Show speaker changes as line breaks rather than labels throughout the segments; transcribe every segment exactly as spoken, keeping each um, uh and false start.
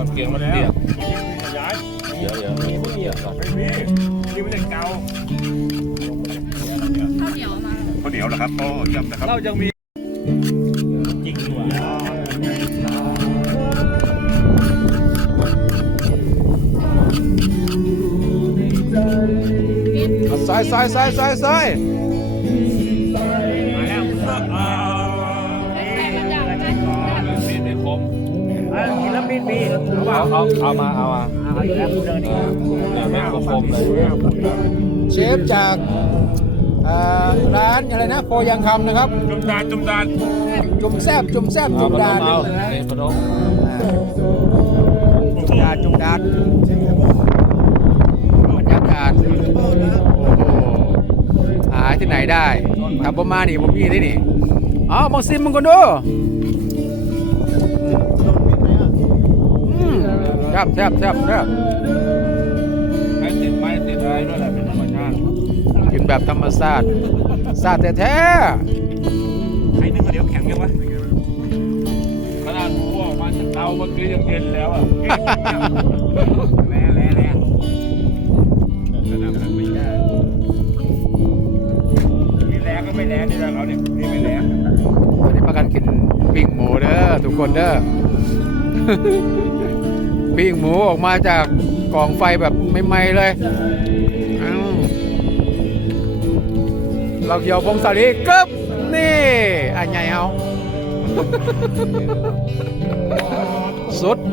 อนเกียงมันเรียกย้ายเดี๋ยวเดี๋ยวมีไม่มีหรอไม่มีนี่ไม่ได้เกา
ข้าวเหนียวมา
ข้าวเหนียวเหรอครับโอ้ยำนะครับเรายังมีจริงด้วย
ใส่ใส่ใส่ใส่ใส่
มาแล้วมีในคมกินแล้วมีมีเอาเอาเอามาเอามาเอาอีกแล้วเดินอีกแล้วไม่คมเลย
เชฟจากร้านอะไรนะโพยังคำนะครับ
จุ่มดานจุ่มดาน
จุ่มแซบจุ่มแซบจุ่มดานจุ่มดานจุ่มดานบรรยากาศหาที่ไหนได้ทำประมาณนี้ผมมีได้นี่เอามาซิมมึงก่อนดูแซ่บแซ่บแซ่บแซ่บ
ไม่ติดไม่ติดอะไรด้วยแหละเป็นธรรมชาติ
กินแบบธรรมชาติชาติแท้
ๆใครนึกว่าเดี๋ยวแข็งยังวะขนาดพวกมันจะเตาเมื่อกี้ยังเย็นแล้วอ่ะแร่แร่แร่ขนาดนั้นไม่ได้นี่แร่ก็ไม่แร่นี่เราเนี่ยนี่ไม่แร่
วันนี้มากันกินปิ้งหมูเด้อทุกคนเด้อปิ้งหมูออกมาจากกองไฟแบบใหม่ๆเลยเราเกี่ยวพงศาลีกึ๊บนี่อันใหญ่เอาสุด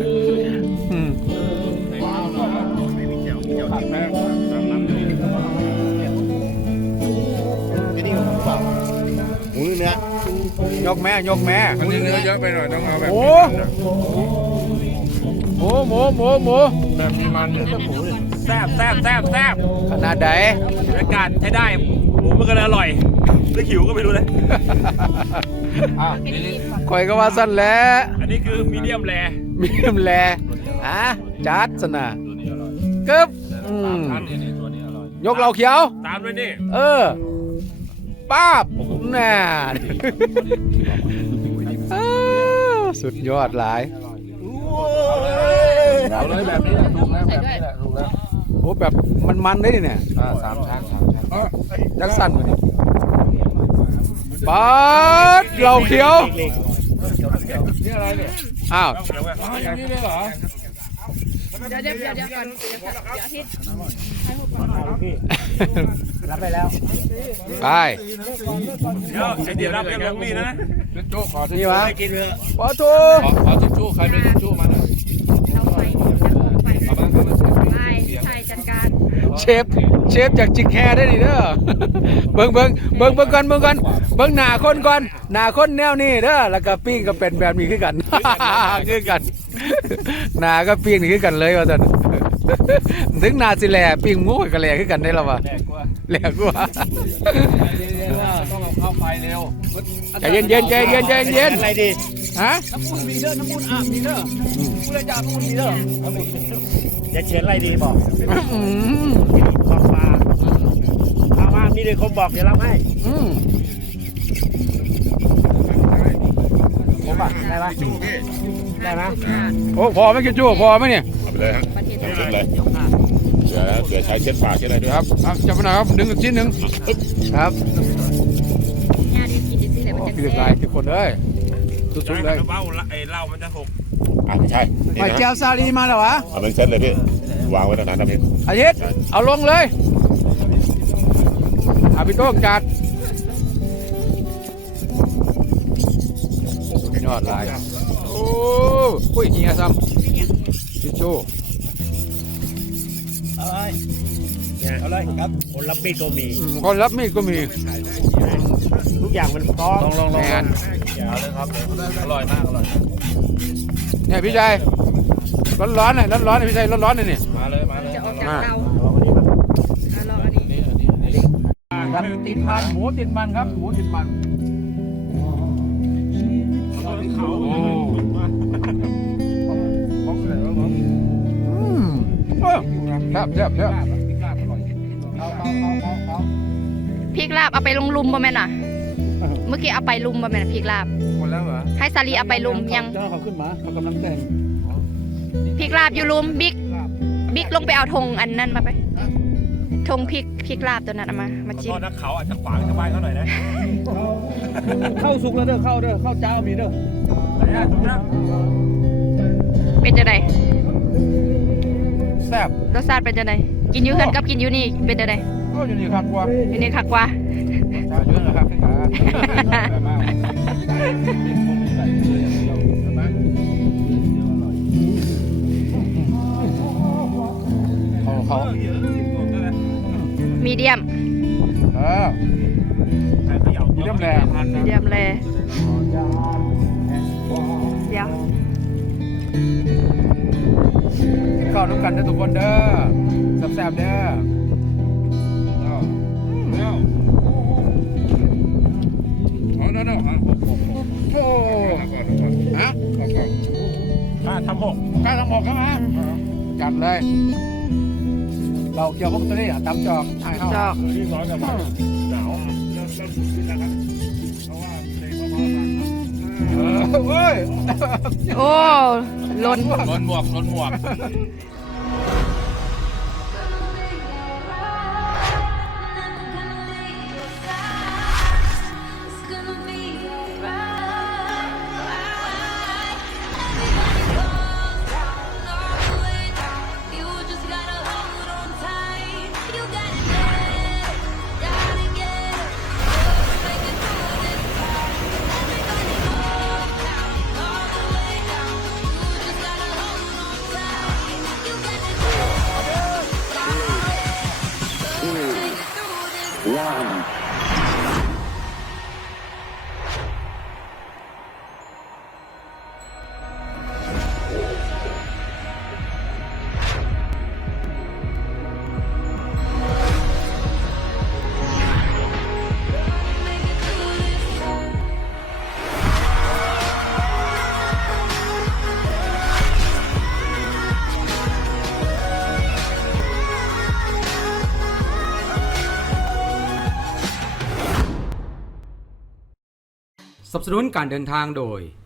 หมูเนื้อย
กแม่ยกแม่
อันนี้เนื้อเยอะไปหน่อยต้องเอาแบบ
หมูหมูหมูหมู
แบบมีมันแซ่บแซ่บแซ่บแซ่บ
ขนาดไหน
อากาศใช้ได้หมูมันก็เลยอร่อยหรือหิวก็ไม่รู้เลย
คอยก็ว่าสั้นแล้ว
อันนี้คือมีเดียมแร
มีเดียมแรอ่ะจัดสนะกึ๊บยกเราเขียว
ตามด้วยนี่
เออป้าบน่าสุดยอดหลาย
เอาเลยแบบนี้แหละถูกแล้วแบบนี้แหละถูกแล้ว
โอ้แบบมันๆได้ดิเนี่ย
สามชั้นสามชั้น
จักสั้นกว่านี้ป๊าดเราเขียว
นี่อะไรเนี่ย
อ้าว
อย่างนี้เลยเหรอ
เดี๋ยวเดี๋ยวเดี๋ยวเดี๋ยวก่อนเดี๋ยวอาทิตย์ให้พูดก่อน
รับไปแล้วไป
เดี๋ยวไอเดี๋ยวรับยังมีนะทิชชู่ขอทิชชู่ให้กินเถอะ
ขอทู
ขอทิชชู่ใครเป็นทิชชู่มาหน่อย
เอาไปเอาไปไปใช่จัดการ
เชฟเชฟจากจิกแฮได้ดิเด้อเบิ่งเบิ่งเบิ่งเบิ่งก่อนเบิ่งก่อนเบิ่งหน้าคนก่อนหน้าคนแนวนี้เด้อแล้วก็ปิ้งก็เป็นแบบนี้คือกันคือกันหน้าก็ปิ้งนี่คือกันเลยว่าซั่นถึงหน้าสิแหล่ปิ้งหมูก็แหล่คือกันได้แล้วว่ะแหล่กว่า
ต้องเอาเข้าไฟเร็ว
ใจเย็นเย็นใจเย็นใจเย็น
อะไรดี
ฮะ
น้ำมูลมีเด้อน้ำมูลอาบมีเด้อผู้ใดจะอาบน้ำมูลมีเด้อจะเขียนอะไรดีบอกปลาปลาปลาว่ามีเลยคนบอกเดี๋ยวเราให้ผมอ่ะได้ไหมได้ไหม
โอ้พอไม่กินจู้พอไหมเนี่ย
เอาไปเลยฮะเช็ดเลยเดี๋ยวเดี๋ยวใช้เช็ดปากเช็ดอะไรด้วย
ครับจับมาหน่อยครับดึงชิ้นหนึ่งครับ
เนี่ยเดี๋ยวกินดิสิเดี๋ยวมันจะ
แซ่บทุกคนเลยสุดๆเลย
เบ้าไอ้เหล้ามันจะหกอ่าไม่ใช่
ไม่เจียวซาลีมาแล้ววะ
เอาเป็นเส้นเลยพี่วางไว้ตรงนั้นนะพี่
อาทิตย์เอาลงเลยอาพี่โต้จัดยอดลายโอ้ปุ้ยเฮียซ้ำทิชชู่
เอาเลยเอาเลยครับคนรับมีดก็มี
คนรับมีดก็มี
ทุกอย่างมันพร้อมลองลองลอง
เอา
เลยครับอร่อยมากอร่อย
เนี่ยพี่ชายร้อนร้อนหน่อยร้อนร้อนหน่อยพี่ชายร้อนร้อนหน่อยนี่
มาเลยมาเลย
จะออกจากเตาลองอันนี้
ติดมันหมูติดมันครับหมูติดมันครับครับครับ
พริกลาบเอาไปลงลุมบ่แม่น่ะเมื่อกี้เอาไปลุมบ่แม่น่ะพริกลาบ
หมดแล้วเหรอ
ให้ซาลีเอาไปลุมยัง
เจ้าเขาขึ้นมาเขากำลังแต่ง
พริกลาบอยู่ลุมบิ๊กบิ๊กลงไปเอาธงอันนั้นมาไปธงพริกพริกลาบตัวนั้นเอามามา
ขอ
จิ้
โท
ม
ษนะเขาอาจจะขวางชาวบ้านเขาหน่อยนะ
เข้าสุกแล้วเด้อเข้าเด้อเข้าเจ้ามีเด้อ
แต่เนี่ยตรงนี้
เป็นจะได
แซ่บ
รสชาติเป็นจะไดกินอยู่เฮือนกับกินอยู่นี่เป็นจะได
ก็อยู่นี่ครับกว่า
อยู่นี่คักกว่า
ชาวเยอะนะครับพี่ขาแบบมากเขาเขา
มีเดียม
เออ มีเดียมแรง
มีเดียมแลเดี๋ยว
กินข้าวน้ำกันเด้อทุกคนเด้อแซ่บๆเด้อโอ้ฮะ
ถ้าทำหก
กล้าทำหมกครับฮะจัดเลย เราเกี่ยวกับตัวนี้อ่ะตำจอกไอ้เฮา
จอก
ที่ร้อนแบบหนาวเริ่มเริ่มขึ้นแล้วครับเพราะว่าเพลงเขาเพราะ
เออเว้ย
โอ้ล้น
ล้นหมวกล้นหมวก
สนับสนุนการเดินทางโดย